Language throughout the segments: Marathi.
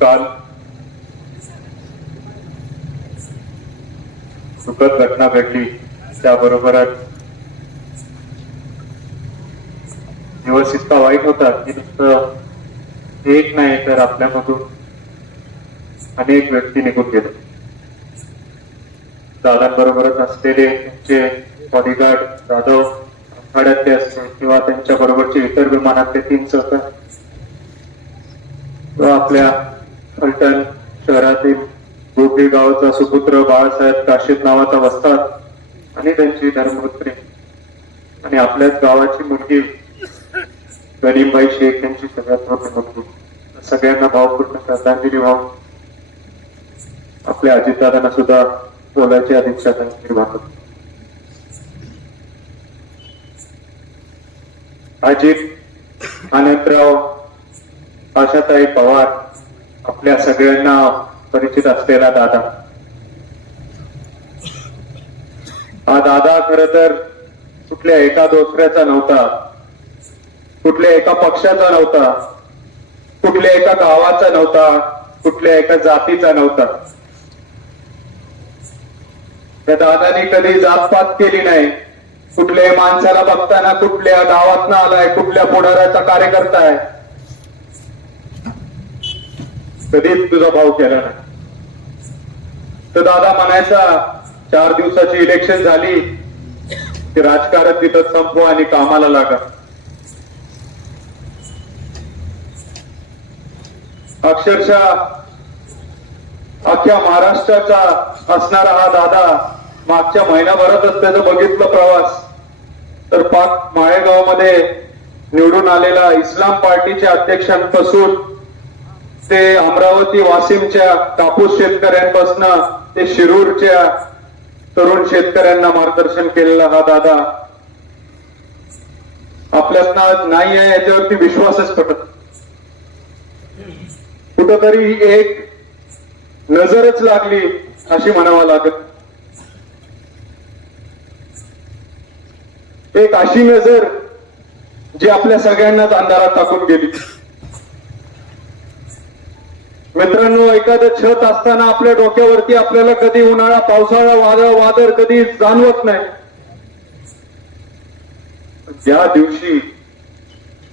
काल सुखद घटना घडली, त्याबरोबरच दिवस इतका वाईट होता की नुसतं एक नाही तर आपल्यामधून अनेक व्यक्ती निघून गेले. दादांबरोबरच असलेले त्यांचे बॉडीगार्ड जाधव आखाड्यातले असते किंवा त्यांच्या बरोबरचे इतर विमानातले 3 सहकारी किंवा आपल्या फलटण शहरातील गोपी गावचा सुपुत्र बाळासाहेब काशीद नावाचा वस्ताद आणि त्यांची धर्मपत्नी आणि आपल्याच गावाची मुलगी गनीमबाई शेख यांची सगळ्यात मोठी मुलगी, सगळ्यांना भावपूर्ण श्रद्धांजली वाहून आपल्या अजितदादांना सुद्धा बोलायची अधिक श्रद्धांजली वाहतो. अजित आनंदराव आशाताई पवार आपल्या सगळ्यांना परिचित असलेला दादा. हा दादा खर तर कुठल्या एका दुसऱ्याचा नव्हता, कुठल्या एका पक्षाचा नव्हता, कुठल्या एका गावाचा नव्हता, कुठल्या एका जातीचा नव्हता. त्या दादानी कधी जातपात केली नाही. कुठल्याही माणसाला बघताना कुठल्या गावातनं आलाय, कुठल्या पुढाऱ्याचा कार्यकर्ता आहे, कधीच तुझा भाव केला नाही. तर दादा म्हणायचा 4 दिवसाची इलेक्शन झाली की राजकारण तिथं संपवा आणि कामाला लागा. अक्षरशः अख्ख्या महाराष्ट्राचा असणारा हा दादा मागच्या महिनाभरातच त्याचं बघितलं प्रवास तर पाक माळेगावमध्ये निवडून आलेला इस्लाम पार्टीच्या अध्यक्षांपासून ते अमरावती वाशिमच्या कापूस शेतकऱ्यांपासून ते शिरूरच्या तरुण शेतकऱ्यांना मार्गदर्शन केलेला हा दादा आपल्यात नाही आहे याच्यावरती विश्वासच पटत. कुठंतरी एक नजरच लागली अशी म्हणावं लागत. एक अशी नजर जी आपल्या सगळ्यांनाच अंधारात टाकून गेली. मित्रांनो, एखादं छत असताना आपल्या डोक्यावरती आपल्याला कधी उन्हाळा, पावसाळा, वादळ कधी जाणवत नाही. ज्या दिवशी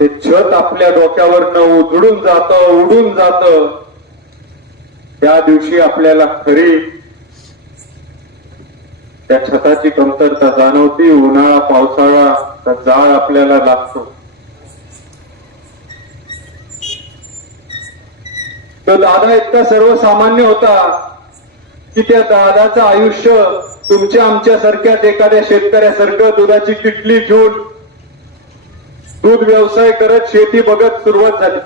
ते छत आपल्या डोक्यावरनं उडून जात त्या दिवशी आपल्याला खरी त्या छताची कमतरता जाणवती. उन्हाळा, पावसाळा जाळ आपल्याला लागतो. तो दादा इतका सर्वसामान्य होता की त्या दादाचं आयुष्य तुमच्या आमच्या सारख्याच एखाद्या शेतकऱ्यासारखं दुधाची किटली घेऊन दूध व्यवसाय करत शेती बघत सुरुवात झाली.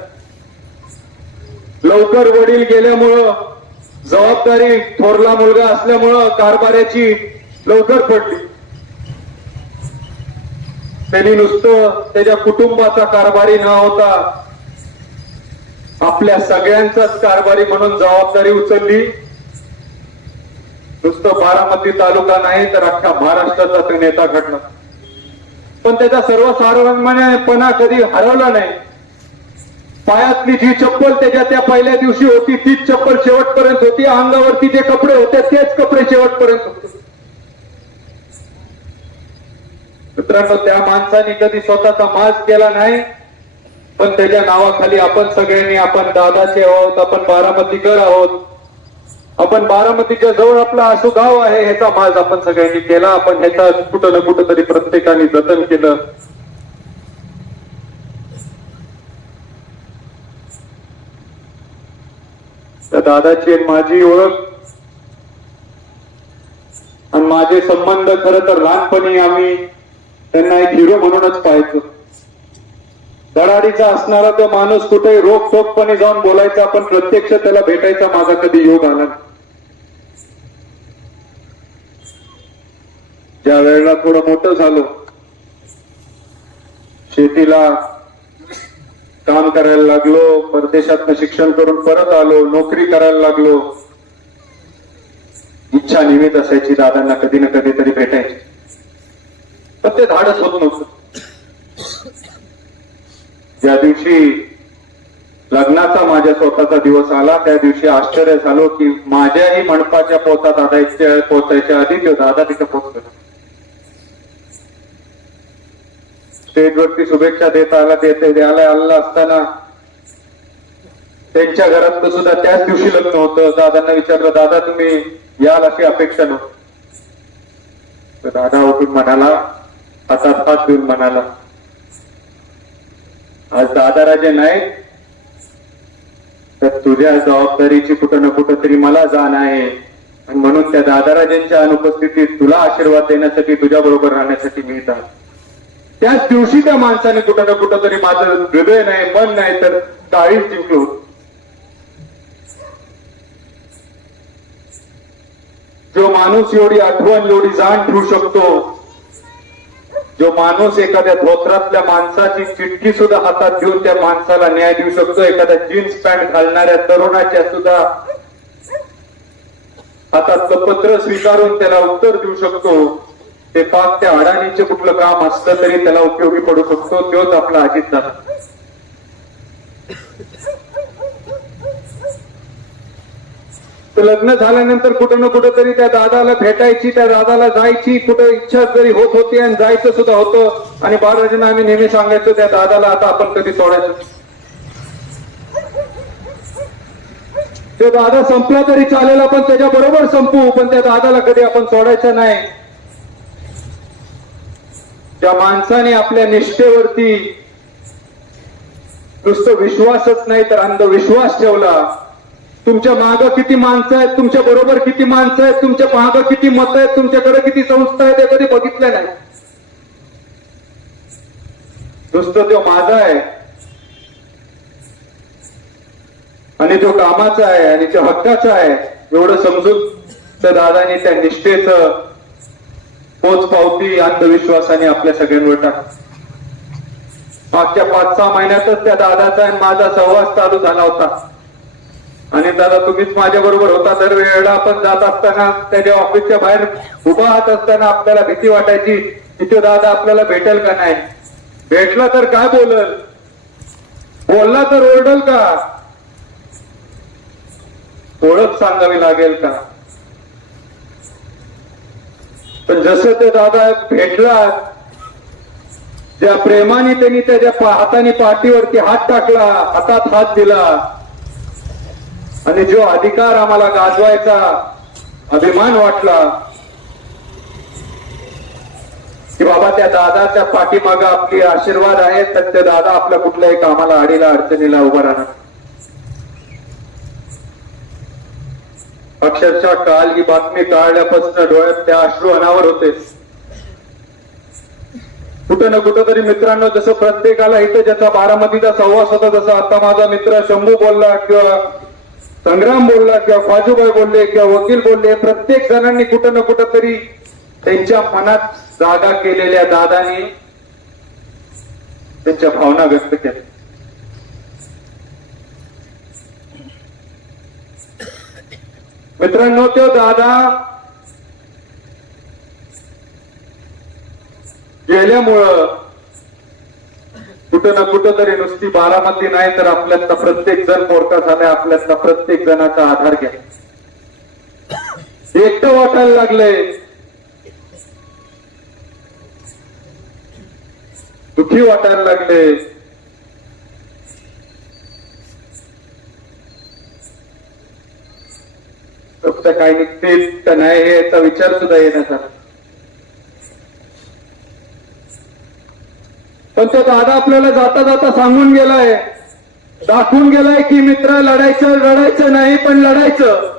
लवकर वडील गेल्यामुळं जबाबदारी थोरला मुलगा असल्यामुळं कारभाराची लवकर पडली. त्यांनी नुसतं त्याच्या कुटुंबाचा कारभारी न होता आपल्या सगळ्यांचाच कारभारी म्हणून जबाबदारी उचलली. नुसतं बारामती तालुका नाही तर अख्ख्या महाराष्ट्राचा तो नेता घडला. पण त्याचा सर्वसामान्यपणा कधी हरवला नाही. पायातली जी चप्पल त्याच्या त्या पहिल्या दिवशी होती तीच चप्पल शेवटपर्यंत होती. अंगावरती जे कपडे होते तेच कपडे शेवटपर्यंत होते. मित्रांनो, त्या माणसाने कधी स्वतःचा माज केला नाही. पण त्याच्या नावाखाली आपण सगळ्यांनी आपण दादाचे आहोत, आपण बारामतीकर आहोत, आपण बारामतीच्या जवळ आपला आसू गाव आहे ह्याचा माज आपण सगळ्यांनी केला. आपण ह्याचा कुठं ना कुठं तरी प्रत्येकाने जतन केलं. त्या दादाची आणि माझी ओळख आणि माझे संबंध खरं तर लहानपणी आम्ही त्यांना एक हिरो म्हणूनच पाहायचो. धडाडीचा असणारा तो माणूस कुठेही रोखठोकपणे जाऊन बोलायचा, पण प्रत्यक्ष त्याला भेटायचा माझा कधी योग आला नाही. ज्या वेळेला थोडं मोठं झालो, शेतीला काम करायला लागलो, परदेशात शिक्षण करून परत आलो, नोकरी करायला लागलो, इच्छा निमित्त असायची दादांना कधी ना कधी तरी भेटायची. पण ते धाडस होत नव्हतं. ज्या दिवशी लग्नाचा माझ्या स्वतःचा दिवस आला. त्या दिवशी आश्चर्य झालो की माझ्याही मंडपाच्या पोतात पोचायच्या आधी तो दादा तिथे पोहोचलो. स्टेजवरती शुभेच्छा द्यायला आला असताना त्यांच्या घरात सुद्धा त्याच दिवशी लग्न होतं. दादांना विचारलं, दादा तुम्ही याल अशी अपेक्षा नव्हती. तर दादा उठून म्हणाला, हातात हात देऊन म्हणाला, आज दादा राजे नाही तर तुझ्या जबाबदारीची कुठं ना कुठं तरी मला जाण आहे. आणि म्हणून त्या दादाराजांच्या अनुपस्थितीत तुला आशीर्वाद देण्यासाठी, तुझ्या बरोबर राहण्यासाठी मी येतात. त्याच दिवशी त्या माणसाने कुठं ना कुठं तरी माझं हृदय नाही, मन नाही तर काळीच जिंकलो. जो माणूस एवढी आठवण, एवढी जाण ठेवू शकतो, जो माणूस एखाद्या धोत्रातल्या माणसाची चिठ्ठी सुद्धा हातात घेऊन त्या माणसाला न्याय देऊ शकतो, एखाद्या जीन्स पॅन्ट घालणाऱ्या तरुणाच्या सुद्धा हातातलं पत्र स्वीकारून त्याला उत्तर देऊ शकतो, ते पाक त्या अडाणीचे कुठलं काम असलं तरी त्याला उपयोगी पडू शकतो, तोच आपला अजितदादा. लग्न झाल्यानंतर कुठं ना कुठं तरी त्या दादाला भेटायची, त्या दादाला जायची कुठं इच्छा जरी होत होती आणि जायचं सुद्धा होतं. आणि बाळराजांना आम्ही नेहमी सांगायचो त्या दादाला आता आपण कधी सोडायचं. तो दादा संपला तरी चालेल, आपण त्याच्या बरोबर संपू, पण त्या दादाला कधी आपण सोडायचं नाही. ज्या माणसाने आपल्या निष्ठेवरती नुसतं विश्वासच नाही तर अंधविश्वास ठेवला. तुमच्या मागं किती माणसं आहेत, तुमच्या बरोबर किती माणसं आहेत, तुमच्या मागं किती मत आहेत, तुमच्याकडे किती संस्था आहेत, ते कधी बघितलं नाही. नुसतं तो माझा आहे आणि तो कामाचा आहे आणि तो हक्काचा आहे एवढं समजून त्या दादाने त्या निष्ठेचं पोचपावती अंधविश्वासाने आपल्या सगळ्यांवर टाकली. मागच्या 5-6 महिन्यातच त्या दादाचा आणि माझा संवाद चालू झाला होता. आणि दादा तुम्हीच माझ्या बरोबर होता. दरवेळेला आपण जात असताना त्याच्या ऑफिसच्या बाहेर उभा राहत असताना आपल्याला भीती वाटायची की तो दादा आपल्याला भेटेल का नाही, भेटला तर काय बोलल, बोलला तर ओरडल का, ओळख सांगावी लागेल का. पण जसं ते दादा भेटला, ज्या प्रेमाने त्यांनी त्याच्या हाताने पाठीवरती हात टाकला, हातात हात दिला आणि जो अधिकार आम्हाला गाजवायचा अभिमान वाटला की बाबा त्या दादाच्या पाठीमागं आपले आशीर्वाद आहेत, तर ते दादा आपल्या कुठल्याही कामाला अडीला अडचणीला उभा राहणार. अक्षरशः काल ही बातमी कळल्यापासून डोळ्यात त्या अश्रू अनावर होते. कुठं ना कुठं तरी मित्रांनो, जसं प्रत्येकाला इथं ज्याचा बारामतीचा सहवास होता, जसं आता माझा मित्र शंभू बोलला किंवा संग्राम बोलला किंवा फाजूबाई बोलले किंवा वकील बोलले, प्रत्येक जणांनी कुठं ना कुठं तरी त्यांच्या मनात जागा केलेल्या दादानी त्यांच्या भावना व्यक्त केल्या. मित्रांनो, तो दादा गेल्यामुळं कुठं ना कुठं तरी नुसती बारामती नाही तर आपल्यातला प्रत्येक जण मोरका झालाय, आपल्यातला प्रत्येक जणाचा आधार घ्या. एकटं वाटायला लागलंय, दुःखी वाटायला लागले. फक्त काही निघतील तर नाही याचा विचार सुद्धा येण्यात आला. पण तो दादा आपल्याला जाता जाता सांगून गेलाय, दाखवून गेलाय की मित्र लढायचं नाही पण लढायचं,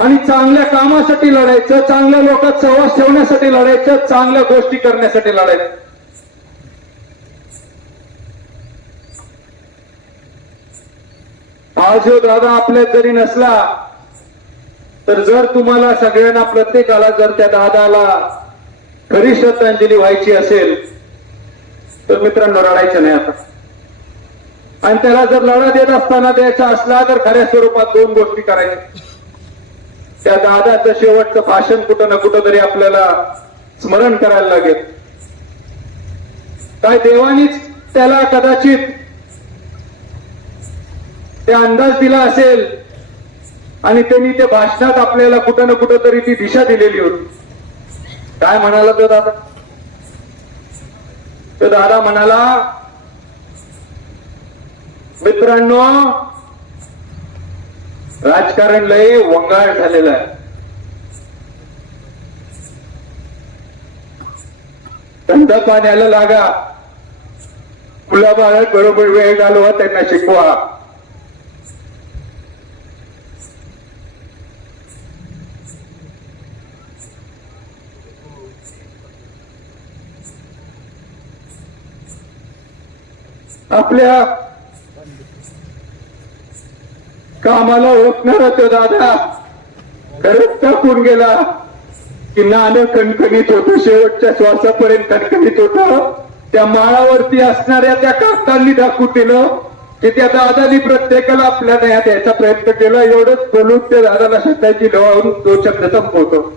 आणि चांगल्या कामासाठी लढायचं, चांगल्या लोकांत सहवास ठेवण्यासाठी लढायचं, चांगल्या गोष्टी करण्यासाठी लढायचं. आज जो दादा आपल्यात जरी नसला तर जर तुम्हाला सगळ्यांना प्रत्येकाला जर त्या दादाला खरी श्रद्धांजली व्हायची असेल तर मित्रांनो लढायचं नाही आता. आणि त्याला जर लढा देत असताना द्यायचा असला तर खऱ्या स्वरूपात 2 गोष्टी करायच्या. त्या दादाचं शेवटचं भाषण कुठं ना कुठं तरी आपल्याला स्मरण करायला लागेल. काय देवानीच त्याला कदाचित ते अंदाज दिला असेल आणि त्यांनी त्या भाषणात आपल्याला कुठं ना कुठं तरी ती दिशा दिलेली होती. काय म्हणाला तो दादा? तो दादा म्हणाला, मित्रांनो, राजकारण लय वंगाळ झालेलं आहे. धंदा पाण्याला लागा, मुलाबाळात बरोबर वेळ घालवा, त्यांना शिकवा. आपल्या कामाला ओळखणारा तो दादा खरंच टाकून गेला की नाणं कणकणीत होतं, शेवटच्या श्वासापर्यंत कणकणीत होतं. त्या माळावरती असणाऱ्या त्या काकांनी दाखवून दिलं की त्या दादानी प्रत्येकाला आपल्या न्याय द्यायचा प्रयत्न केला. एवढंच बोलून त्या दादाला शब्दाची लवावून तो शब्द संपवतो.